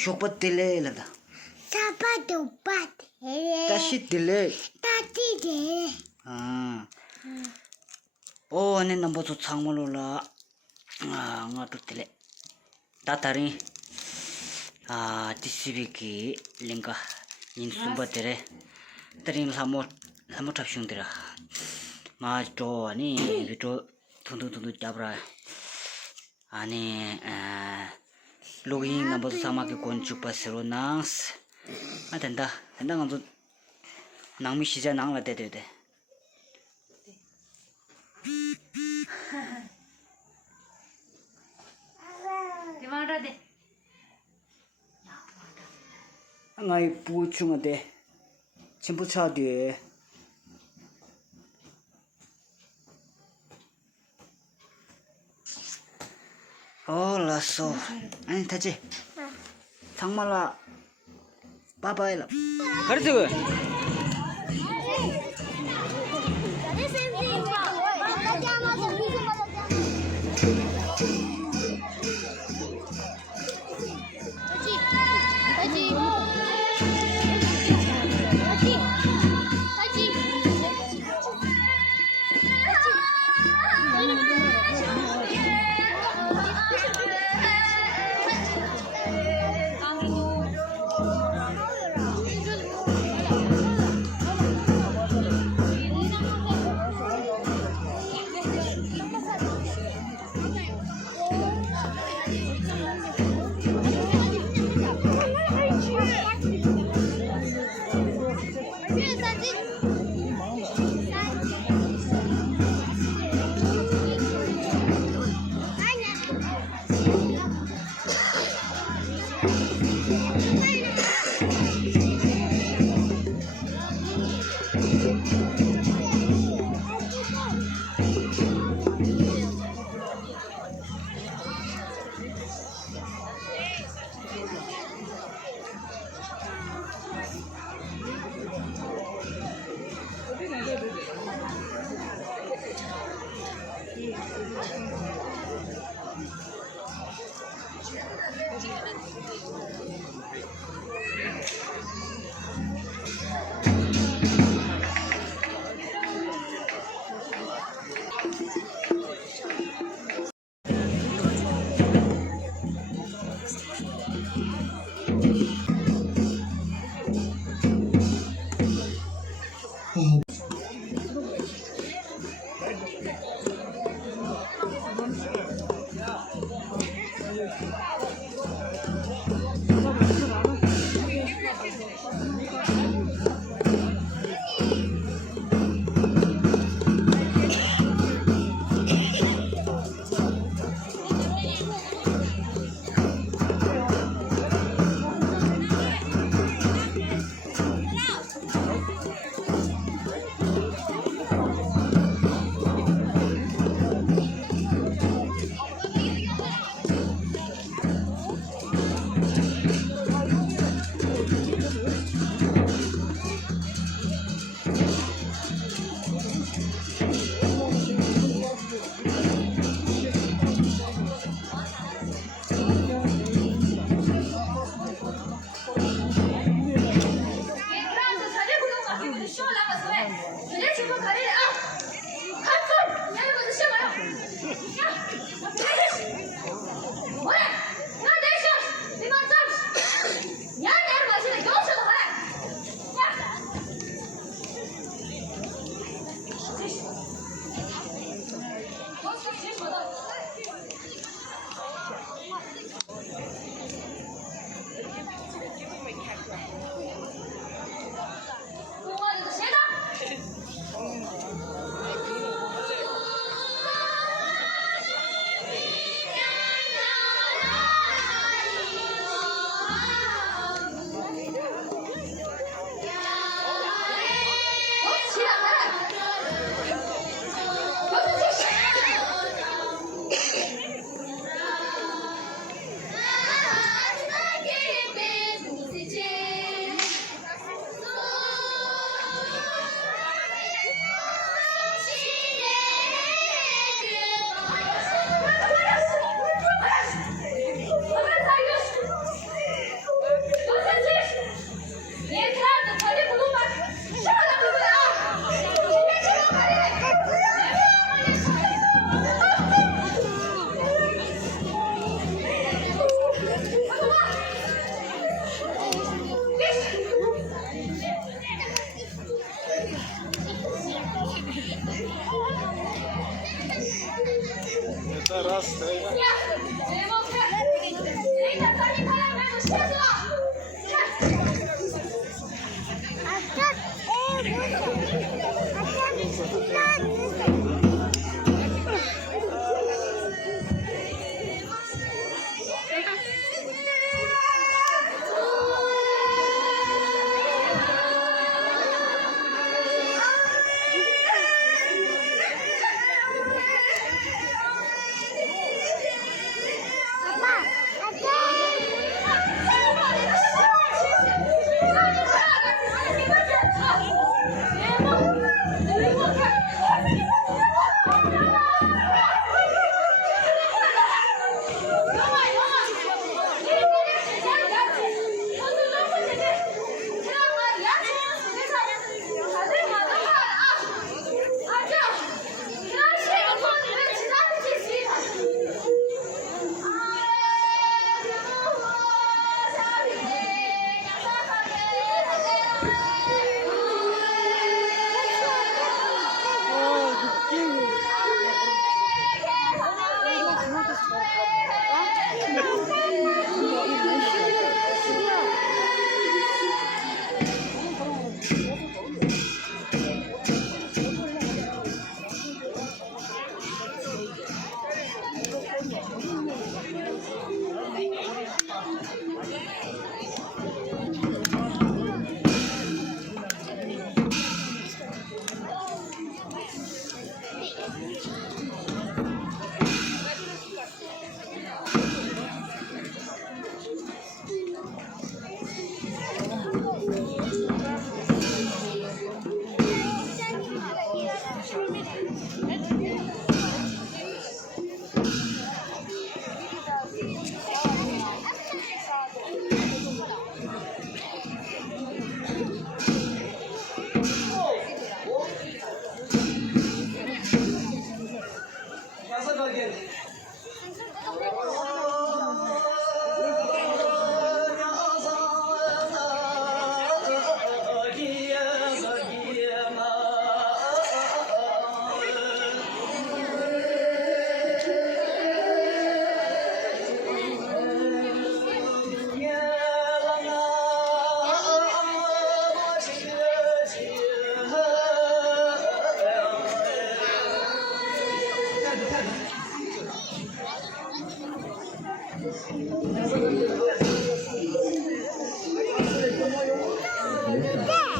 shokpa tele lada. Tashi tele. Ah. Oh, ane nambo to changmalo la. Ah, nga to tele. Tatari. Ah, TCB ki linka in sumba tere. Tarin samo tapshung tera. Ma to ani vito tundu jabra. Ani login number sama ke konchu pasero nang atenda nganzo nangmi shija nang la de Dimana de ngai pu chunga de chimpu cha de oh la so ani taji 상말라 빠바이라 그렇지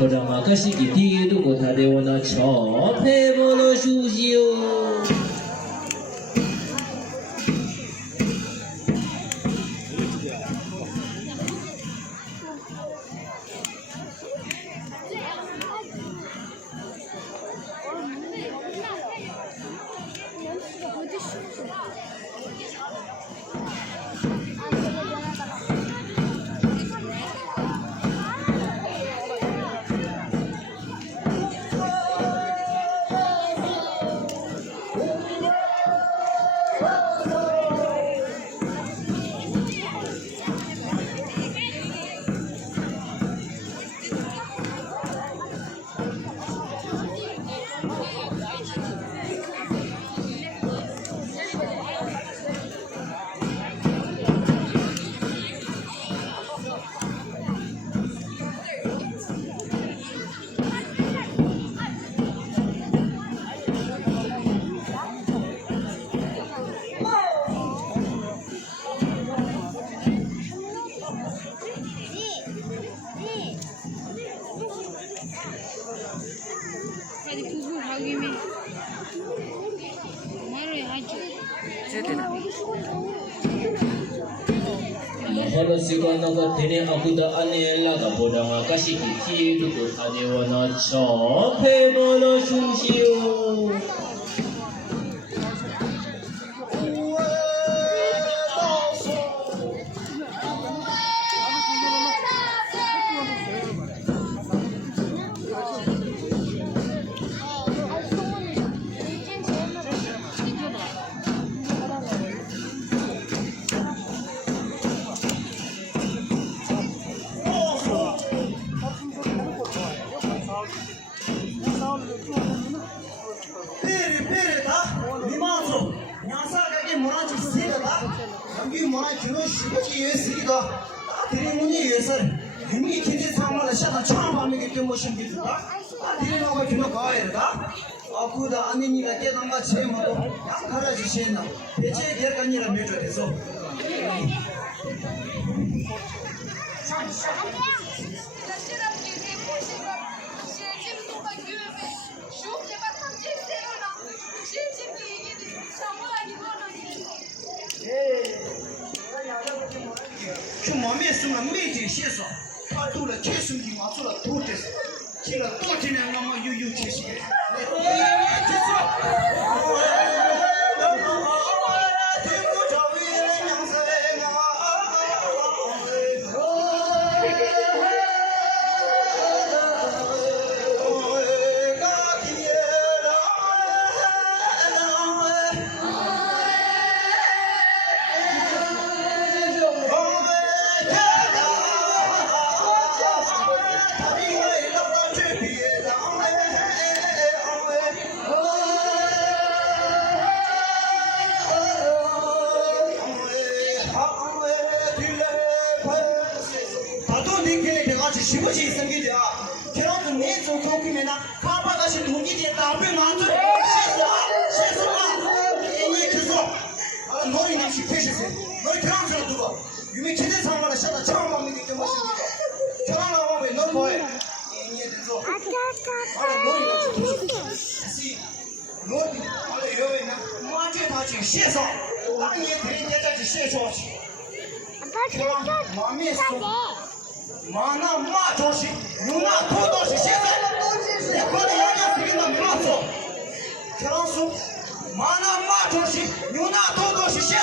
보라마가시기 뒤에두고 다대오나 접해보러 주시오. 아니 부부 가김이 말을 하지. 마하라시가 나가 데네 아쿠다 아네라가 보라마가시기 뒤에두고 다대오나 접해보러 주시오. 세다 미마소 냥사가게 모라지 세다 여기 모라 주로 시부지 예스기다 드리문이 예서 이미 기지 상만을 샤다 처음 밤에 게 모신 기다 드리노가 주로 가야다 아쿠다 아니니가 깨단가 제모도 약하라지 시나 대체 개간이라 묘조해서 그 몸에 숨은 매지 시서 파도를 계속이 와서라 도대서 제가 또 지내 엄마 유유 계시게 시부지 생기자 결혼도 내조 공기면나 가봐가신 동기들이 답을 만들 실수가 얘네 그래서 너희 남식 패시세 너희 결혼스러워 누가 유미 기대 상관을 샤다 처음 막는 게 멋있는 게 결혼하고 왜 넌 뭐해 얘네 그래서 너희 남식 패시세 너희 원래 여기는 뭐한테 다지 시에서 땅에 들인 여자지 시에서 결혼 마음에 있어 마나 마 조시 누나 도도시 시세 내 거리 양양 드린다 밀었어 결혼수 마나 마 조시 누나 도도시 시세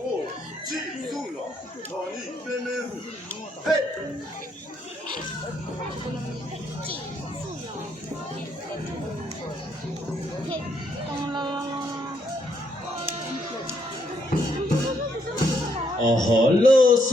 哦，记住了，哪里边边嘿。哦吼啰嗦。